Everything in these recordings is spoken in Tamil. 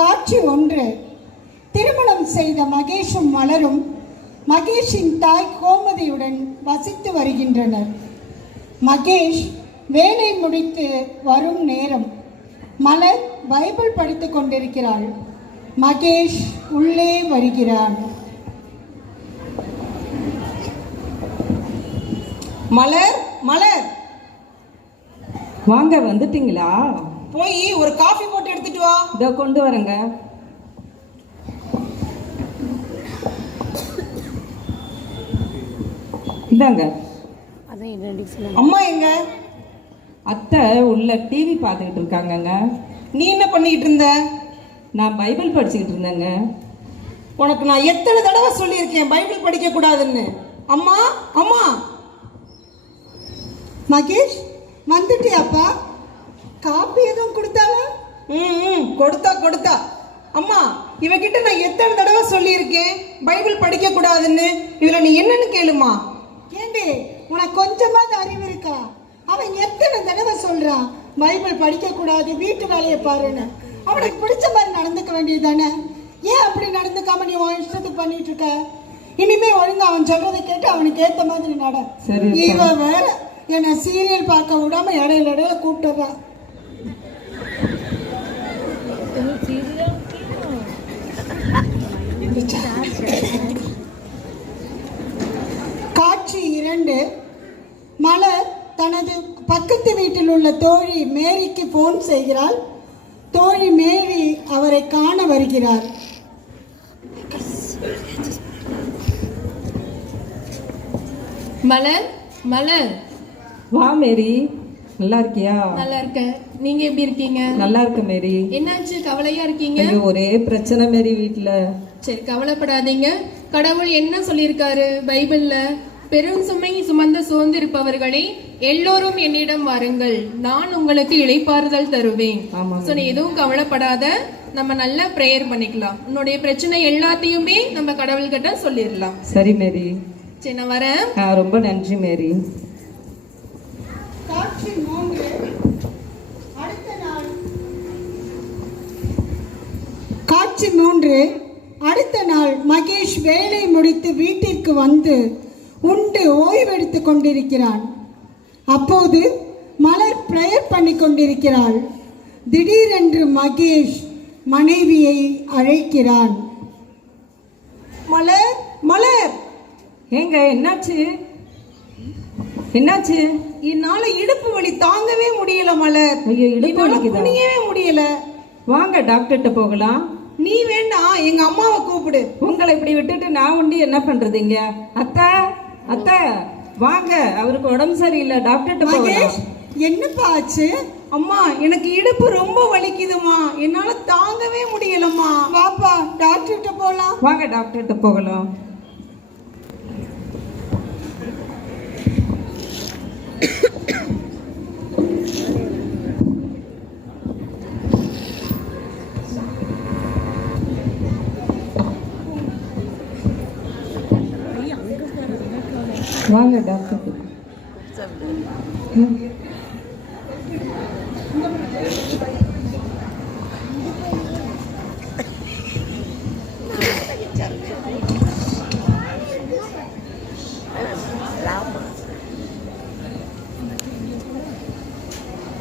காட்சி 1. திருமணம் செய்த மகேஷும் மலரும் மகேஷின் தாய் கோமதியுடன் வசித்து வருகின்றனர். மகேஷ் வேலை முடித்து வரும் நேரம். மலர் பைபிள் படித்துக் கொண்டிருக்கிறாள். மகேஷ் உள்ளே வருகிறான். மலர், மலர், வாங்க, வந்துட்டீங்களா? போய் ஒரு காஃபி போட்டு எடுத்துட்டு வா. இதோ கொண்டு வரேங்க. இந்தாங்க. அம்மா எங்க? அத்தை உள்ள டிவி பார்த்துக்கிட்டு இருக்காங்கங்க. நீ என்ன பண்ணிட்டு இருந்த? நான் பைபிள் படிச்சுக்கிட்டு இருந்தேங்க. உனக்கு நான் எத்தனை தடவை சொல்லியிருக்கேன் பைபிள் படிக்க கூடாதுன்னு. அம்மா, அம்மா. மகேஷ், வந்துட்டியாப்பா? காப்பி எதுவும் கொடுத்தாவா? கொடுத்தா. அம்மா, இவகிட்ட நான் எத்தனை தடவை சொல்லியிருக்கேன் பைபிள் படிக்க கூடாதுன்னு. இதுல நீ என்னன்னு கேளுமா. ஏண்டி, உனக்கு கொஞ்சமாவது அறிவு இருக்கா? அவன் எத்தனை தடவை சொல்றான் பைபிள் படிக்க கூடாது, வீட்டு வேலையை பாருன்னு. அவனுக்கு பிடிச்ச மாதிரி நடந்துக்க வேண்டியது தானே? ஏன் அப்படி நடந்துக்காம நீ உன் இஷ்டத்துக்கு பண்ணிட்டு இருக்க? இனிமே ஒழுங்கா அவன் சொல்றதை கேட்டு அவனுக்கு ஏத்த மாதிரி நட. இவ வேற என்ன சீரியல் பார்க்க விடாம இடையில கூப்பிட்டுறா. காட்சி 2. மலர் தனது பக்கத்து வீட்டில் உள்ள தோழி மேரிக்கு போன் செய்கிறாள். தோழி மேரி அவரை காண வருகிறார். மலர், மலர். வா மேரி, நல்லா இருக்கியா? நல்லா இருக்கேன். நீங்க எப்படி இருக்கீங்க? நல்லா இருக்க மேரி. என்னாச்சு, கவலையா இருக்கீங்க? ஒரே பிரச்சனை மேரி வீட்டுல. சரி, கவலைப்படாதீங்க. கடவுள் என்ன சொல்லியிருக்காரு பைபிள்ல? பெரும் சுமை சுமந்து சோர்ந்து இருப்பவர்களே எல்லோரும் என்னிடம் வாருங்கள், நான் உங்களுக்கு இளைப்பாறுதல் தருவேன். நீ எதுவும் கவலைப்படாத. நம்ம நல்லா பிரேயர் பண்ணிக்கலாம். உன்னுடைய பிரச்சனை எல்லாத்தையுமே நம்ம கடவுள்கிட்ட சொல்லிடலாம். சரி மேரி. சரி, நான் வரேன். ரொம்ப நன்றி மேரி. காட்சி 3. அடுத்த நாள் மகேஷ் வேலை முடித்து வீட்டிற்கு வந்து உண்டு ஓய்வெடுத்துக் கொண்டிருக்கிறான். அப்போது மலர் பிரேயர் பண்ணி கொண்டிருக்கிறாள். திடீரென்று மகேஷ் மனைவியை அழைக்கிறான். மலர், மலர். ஏங்க, என்னாச்சு? என்னாச்சு? என்னால இடுப்பு வலி தாங்கவே முடியல மலர். குனியவே முடியல. வாங்க, டாக்டர்கிட்ட போகலாம். நீ வேண்டாம், எங்க அம்மாவை கூப்பிடு. உங்களை இப்படி விட்டுட்டு நான் உண்டு என்ன பண்றதுங்க? அத்தை, அத்தை வாங்க, அவருக்கு உடம்பு சரியில்லை, டாக்டர்கிட்ட போகலாம். என்னப்பா ஆச்சு? அம்மா, எனக்கு இடுப்பு ரொம்ப வலிக்குதுமா, என்னால தாங்கவே முடியலம்மா. வாப்பா, டாக்டர்கிட்ட போகலாம். வாங்க, டாக்டர்கிட்ட போகலாம். வாங்க டாக்டர்.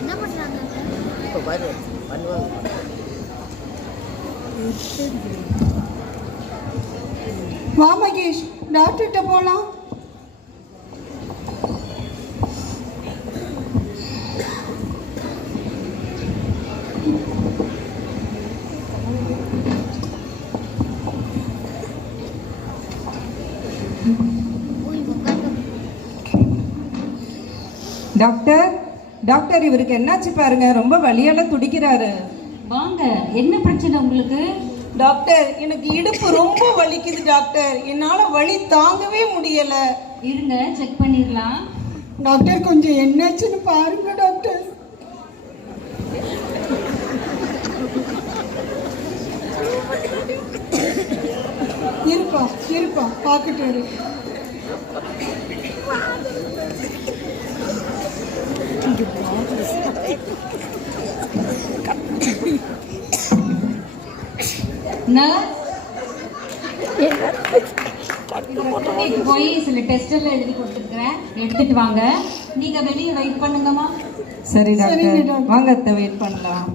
என்ன பண்றாங்க? வா மகேஷ், டாக்டர்கிட்ட போலாம். டாக்டர், டாக்டர் இவருக்கு என்னாச்சு பாருங்க, ரொம்ப வலியால துடிக்கிறாரு. வாங்க, என்ன பிரச்சனை உங்களுக்கு? டாக்டர், எனக்கு இடுப்பு ரொம்ப வலிக்குது டாக்டர், என்னால வலி தாங்கவே முடியல. இருங்க, செக் பண்ணிடலாம். டாக்டர், கொஞ்சம் என்னாச்சுன்னு பாருங்க டாக்டர். இருப்பா பார்க்கட்டு இரு. நர்ஸ் கூட்டிட்டு போய் சில டெஸ்ட் எல்லாம் எழுதி கொடுத்துருக்கிறேன், எடுத்துட்டு வாங்க. நீங்க வெளியே வெயிட் பண்ணுங்கம்மா. சரி சரிங்க டாக்டர், டாக்டர். வாங்க அத்தை, வெயிட் பண்ணலாம்.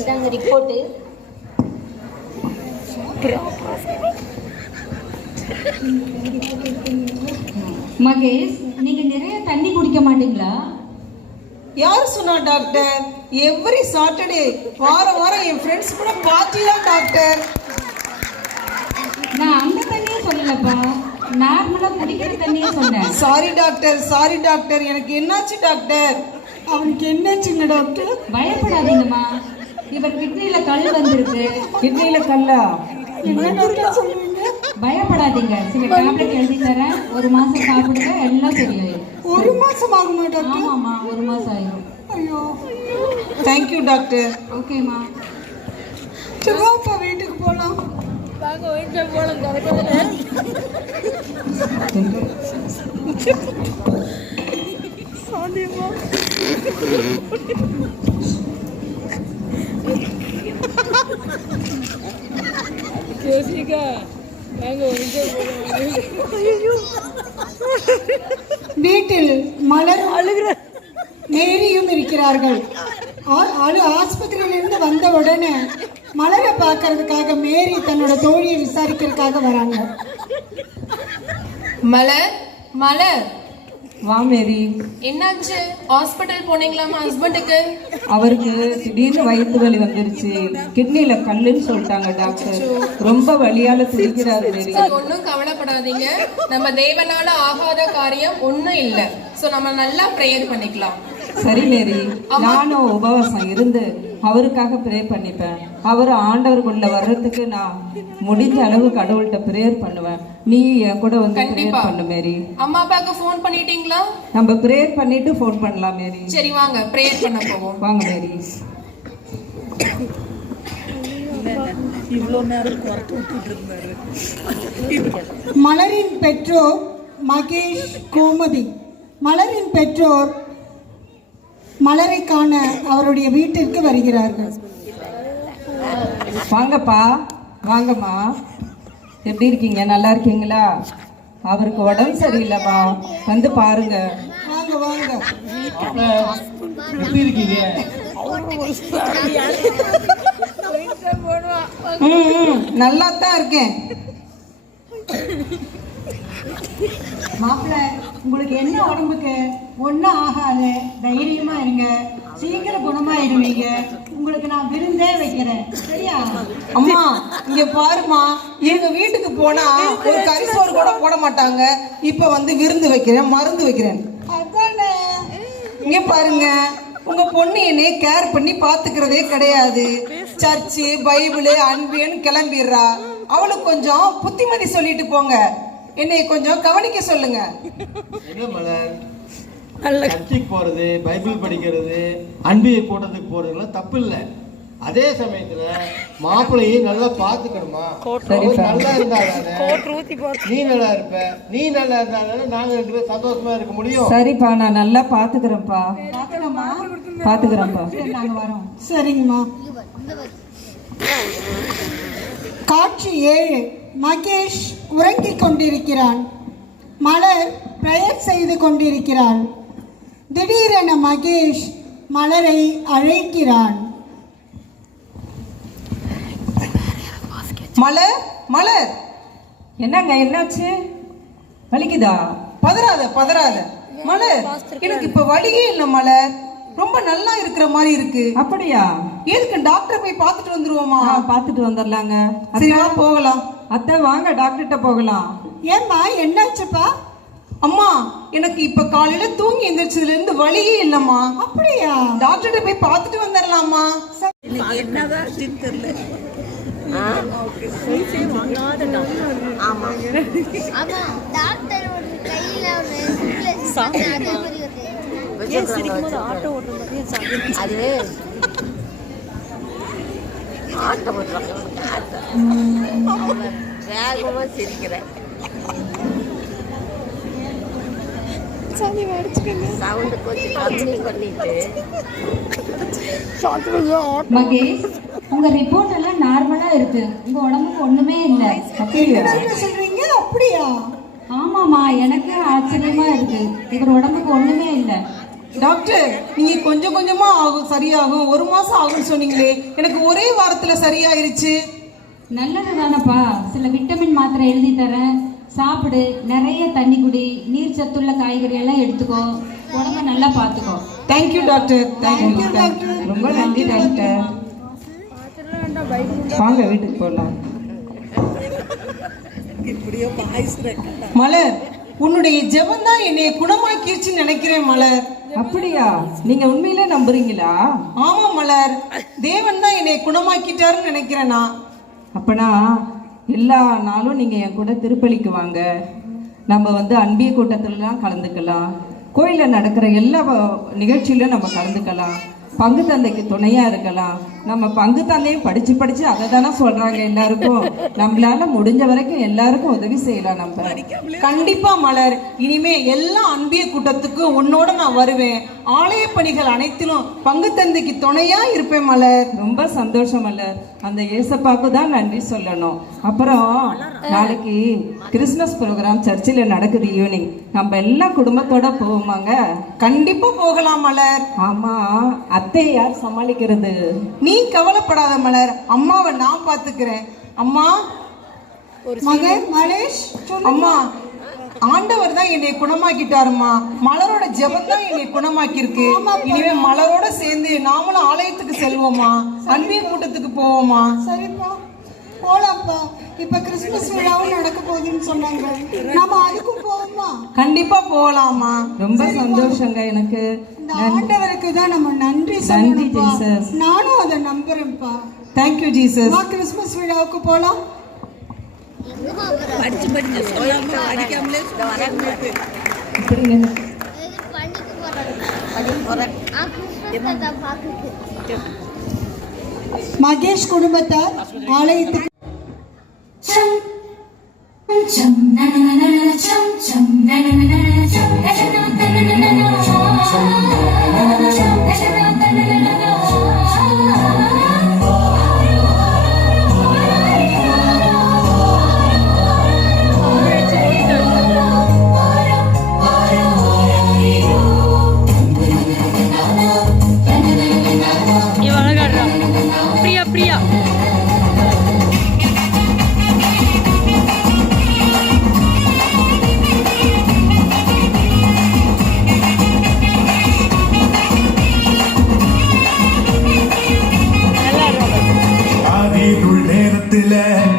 இதாங்க ரிப்போர்ட்டு. மகேஷ், நீங்க நிறைய தண்ணி குடிக்க மாட்டீங்களா? யார் சொன்னா டாக்டர்? எவ்ரி சாட்டர்டே வாரம் வாரம் என் ஃப்ரெண்ட்ஸ் கூட பார்ட்டி தான் டாக்டர். நான் அந்த தண்ணியே சொல்லலப்பா, நார்மலா குடிக்கிற தண்ணியே சொன்னேன். Sorry doctor, sorry doctor. எனக்கு என்னாச்சு டாக்டர்? அவனுக்கு என்னாச்சுங்க டாக்டர்? பயப்படாதீங்கம்மா, இவர் கிட்னில கல் வந்திருக்கு. கிட்னியில கல்லா? என்ன டாக்டர் சொல்றீங்க? பயப்படாதீங்க, சில டேப்லெட் எழுதி தரேன், 1 மாசம் சாப்பிடுங்க, எல்லாம் சரியாயிடும். 1 மாசம் ஆகுமா டாக்டர்? ஆமாம்மா, 1 மாசம் ஆயிடும். ஐயோ, தேங்க்யூ டாக்டர். ஓகேம்மா. சரி வாப்பா, வீட்டுக்கு போலாம். வீட்டில் மலரும் மேரியும் இருக்கிறார்கள். ஆஸ்பத்திரியிலிருந்து வந்த உடனே மலரை பார்க்கறதுக்காக மேரி தன்னோட தோழியை விசாரிக்கிறதுக்காக வராங்க. மலர், மலர், வா மேரி. என்னாச்சு? ஹாஸ்பிட்டல் போனீங்களாமா ஹஸ்பண்டுக்கு? அவருக்கு திடீர்னு வயிற்று வலி வந்துருச்சு, கிட்னியில கல்லுன்னு சொல்லிட்டாங்க டாக்டர். ரொம்ப வலியால துடிக்கிறாரு மேரி. ஒன்றும் கவலைப்படாதீங்க, நம்ம தேவனால ஆகாத காரியம் ஒன்றும் இல்லை. ஸோ நம்ம நல்லா ப்ரேயர் பண்ணிக்கலாம். சரி மேரி, நானும் உபவாசம் இருந்து அவருக்காக ப்ரே பண்ணிப்பேன். அவர் ஆண்டவருக்குள்ள வர்றதுக்கு நான் முடிஞ்ச அளவு கடவுள்கிட்ட ப்ரேயர் பண்ணுவேன். நீ என் கூட வந்து ப்ரேயர் கண்டிப்பா. பண்ணு மேரி. அம்மா அப்பாவுக்கு ஃபோன் பண்ணிட்டீங்களா? நம்ம ப்ரேயர் பண்ணிட்டு ஃபோன் பண்ணலாம் மேரி. சரி வாங்க ப்ரேயர் பண்ண போவோம். வாங்க மேரி. மலரின் பெற்றோர் மகேஷ், கோமதி. மலரின் பெற்றோர் மலரை காண அவருடைய வீட்டிற்கு வருகிறார்கள். வாங்கப்பா, வாங்கம்மா. எப்படி இருக்கீங்க? நல்லா இருக்கீங்களா? அவருக்கு உடம்பு சரியில்லைப்பா, வந்து பாருங்க. வாங்க வாங்க. எப்படி இருக்கீங்க? நல்லா தான் இருக்கேன். மாப்பிள்ள, உங்களுக்கு என்ன உடம்புக்கு? ஒன்றும் ஆகாது, தைரியமா இருங்க, சீக்கிரம் குணமாயிடுவீங்க. உங்களுக்கு நான் விருந்தே வைக்கிறேன், சரியா? அம்மா இங்க பாருமா, எங்க வீட்டுக்கு போனா ஒரு கரிசோறு கூட போட மாட்டாங்க. இப்ப வந்து விருந்து வைக்கிறேன், மருந்து வைக்கிறேன். அதானே. இங்க பாருங்க, உங்க பொண்ணு என்னை கேர் பண்ணி பாத்துக்கிறதே கிடையாது. சர்ச்சு, பைபிள், அன்பியன்னு கிளம்பிடுறா. அவளுக்கு கொஞ்சம் புத்திமதி சொல்லிட்டு போங்க, என்னை கொஞ்சம் கவனிக்க சொல்லுங்க. என்ன மலர், சர்ச்சுக்கு போறது, பைபிள் படிக்கிறது, அன்பிய கூட்டத்துக்கு போறதுலாம் தப்பு இல்லை. அதே சமயத்துல மாப்பிள்ளையும் நல்லா பாத்துக்கணுமா. அவர் நல்லா இருந்தாதானே நீ நல்லா இருப்ப. நீ நல்லா இருந்தாதானே நாங்க 2 பேரும் சந்தோஷமா இருக்க முடியும். சரிப்பா, நான் நல்லா பாத்துக்கிறேன்ப்பா. பார்க்கலாமா? பாத்துக்கிறேன்ப்பா. சரி, நாங்க வரோம். சரிங்கம்மா. காட்சி 7. மகேஷ் உறங்கிக் கொண்டிருக்கிறான். மலர் பிரேயர் செய்து கொண்டிருக்கிறாள். திடீரென மகேஷ் மலரை அழைக்கிறான். மலர், மலர். என்னங்க, என்னாச்சு? வலிக்குதா? பதறாத பதறாத மலர். எனக்கு இப்ப வலியே இல்லை மலர், ரொம்ப நல்லா இருக்கிற மாதிரி இருக்கு. அப்படியா? எதுக்கு டாக்டர் போய் பார்த்துட்டு வந்துருவோமா? பார்த்துட்டு வந்துடலாங்க. சரி வா போகலாம். அத்தை வாங்க, டாக்டர்கிட்ட போகலாம். ஏம்மா, என்னாச்சுப்பா? அம்மா எனக்கு இப்ப காலையில தூங்கி எந்திரிச்சதுல இருந்து வலியே இல்லம்மா. அப்படியா? டாக்டர்கிட்ட போய் பார்த்துட்டு வந்துடலாமா? டாக்டர் ஒரு கையில ஒரு அதே மாதிரி ஆட்டோ ஓட்டுறது அது ஆட்டோ ஓட்டுறாங்க வேகமா சிரிக்கிறேன் சவுண்ட் கொஞ்சம் கம்மி பண்ணிட்டு மகேஷ், உங்க ரிப்போர்ட் எல்லாம் நார்மலா இருக்கு. உங்க உடம்புக்கு ஒண்ணுமே இல்ல. என்ன சொல்றீங்க? அப்படியா? ஆமாமா, எனக்கு ஆச்சரியமா இருக்கு. இவர் உடம்புக்கு ஒண்ணுமே இல்ல. டாக்டர், நீங்க கொஞ்சம் கொஞ்சமா ஆகும் சரியாகும், 1 மாசம் ஆகும்னு சொன்னீங்களே, எனக்கு ஒரே வாரத்துல சரியாயிருச்சு. நல்லது தானப்பா. சில விட்டமின் மாத்திரை எழுதி தரேன், சாப்பிடு, நிறைய தண்ணி குடி, நீர் சத்துள்ள காய்கறி எல்லாம் எடுத்துக்கோ, உடம்ப நல்லா பாத்துக்கோ. Thank you doctor. தேங்க்யூ. ரொம்ப நன்றி டாக்டர். வாங்க வீட்டுக்கு போகலாம். மலர், உன்னுடைய ஜெபம் தான் என்னை குணமாக்கிருச்சுன்னு நினைக்கிறேன் மலர். அப்படியா? நீங்க உண்மையிலே நம்புறீங்களா? ஆமா மலர், தேவன் தான் என்னை குணமாக்கிட்டாருன்னு நினைக்கிறேன் நான். அப்பனா எல்லா நாளும் நீங்க என் கூட திருப்பலிக்கு வாங்க. நம்ம அன்பிய கூட்டத்திலலாம் கலந்துக்கலாம். கோயிலில் நடக்கிற எல்லா நிகழ்ச்சியிலும் நம்ம கலந்துக்கலாம். பங்கு தந்தைக்கு துணையா இருக்கலாம். நம்ம பங்கு தந்தையும் படிச்சு படிச்சு அதை தானே சொல்றாங்க எல்லாருக்கும். நம்மளால முடிஞ்ச வரைக்கும் எல்லாருக்கும் உதவி செய்யலாம். நம்ம கண்டிப்பா மலர், இனிமே எல்லா அன்பிய கூட்டத்துக்கும் உன்னோட நான் வருவேன். ஆலய பணிகள் அனைத்திலும் பங்கு தந்தைக்கு துணையா இருப்பேன் மலர். ரொம்ப சந்தோஷம் மலர். அந்த ஏசப்பாக்கு தான் நன்றி சொல்லணும். அப்புறம் நாளைக்கு கிறிஸ்மஸ் ப்ரோக்ராம் சர்ச்சில் நடக்குது ஈவினிங். நம்ம எல்லாம் குடும்பத்தோட போவோமாங்க? கண்டிப்பா போகலாம் மலர். ஆமா, அத்தை யார் சமாளிக்கிறது? நீ கவலைப்படாத மலர், அம்மாவை நான் பாத்துக்கிறேன். அம்மா, மகன் மலேஷ், அம்மா, ஆண்டவர் தான் என்னை குணமாக்கிட்டாருமா. மலரோட ஜெபம் தான் என்னை குணமாக்கிருக்கு. இனிமே மலரோட சேர்ந்து நாமளும் ஆலயத்துக்கு செல்வோமா, அன்பிய கூட்டத்துக்கு போவோமா? சரிப்பா, போலாம்ப்பா. இப்ப கிறிஸ்துமஸ் விழாவும் நடக்க போகுதுன்னு சொன்னாங்க. நாம அதுக்கும் போவோமா? கண்டிப்பா போகலாமா. ரொம்ப சந்தோஷங்க எனக்கு. இந்த ஆண்டவருக்கு தான் நம்ம நன்றி நன்றி சொல்லணும்ப்பா. ஜீசஸ். நானும் அதை நம்புறேன்ப்பா. Thank you Jesus. வா, கிறிஸ்துமஸ் விழாவுக்கு போலாம். இப்படிங்க மகேஷ் குடும்பத்தார் ஆலயத்துக்கு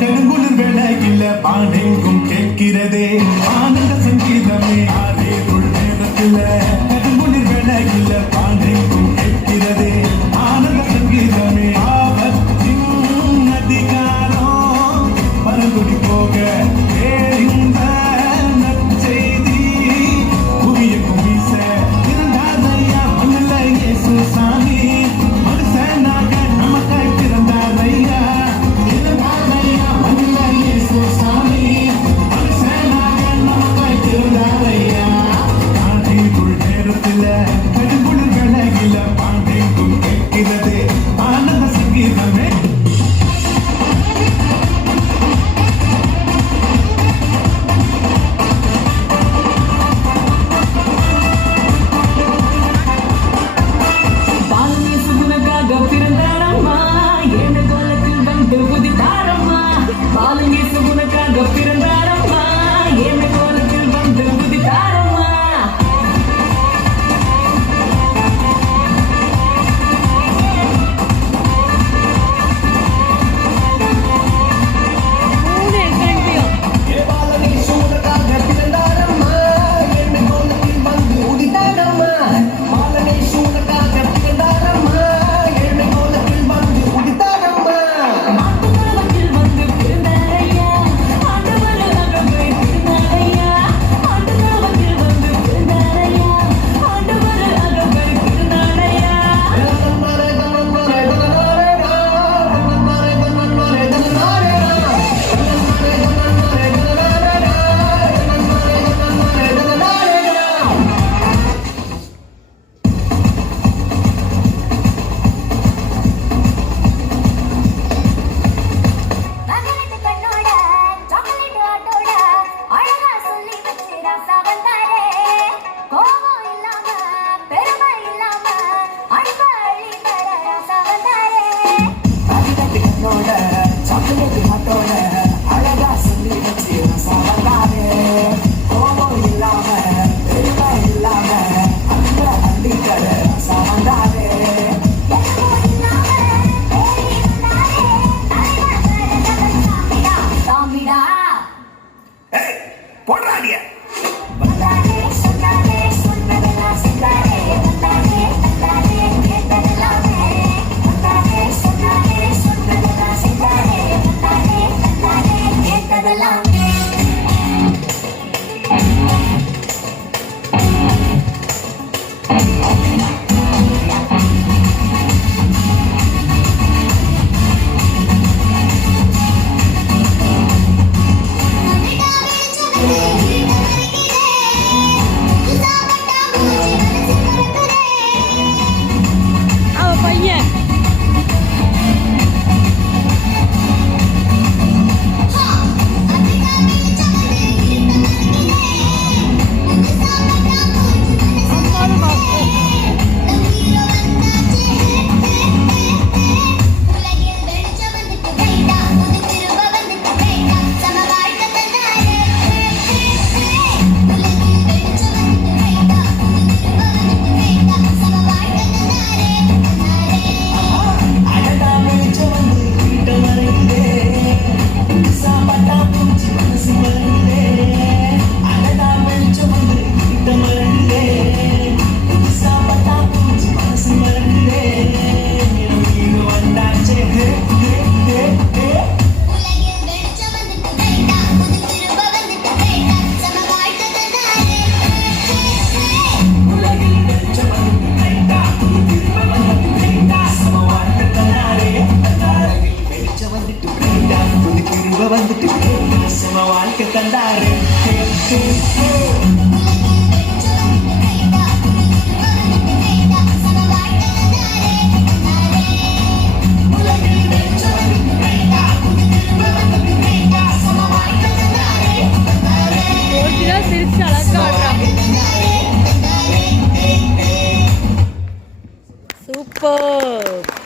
கடுங்குளிர் வேளையில பாடெங்கும் கேட்கிறதே ஆனந்த சங்கீதமே. ஆரேருள் நேரத்தில கடுங்குளிர் வேளையில பாடெங்கும் கேட்கிறதே ஆனந்த சங்கீதமே. ஆபத்தின் அதிகாரம் பரங்குடி போக இந்த நற்செய்தி புவிய குவிச இருந்தாதையா மண்ணில இயேசு சாமி மனுஷனாக நமக்காய் பிறந்தாரையா. மனுஷனாக வந்துட்டு சும வாழ்க்கை தந்தாரு சிரிச்சு அழகா சூப்பர்.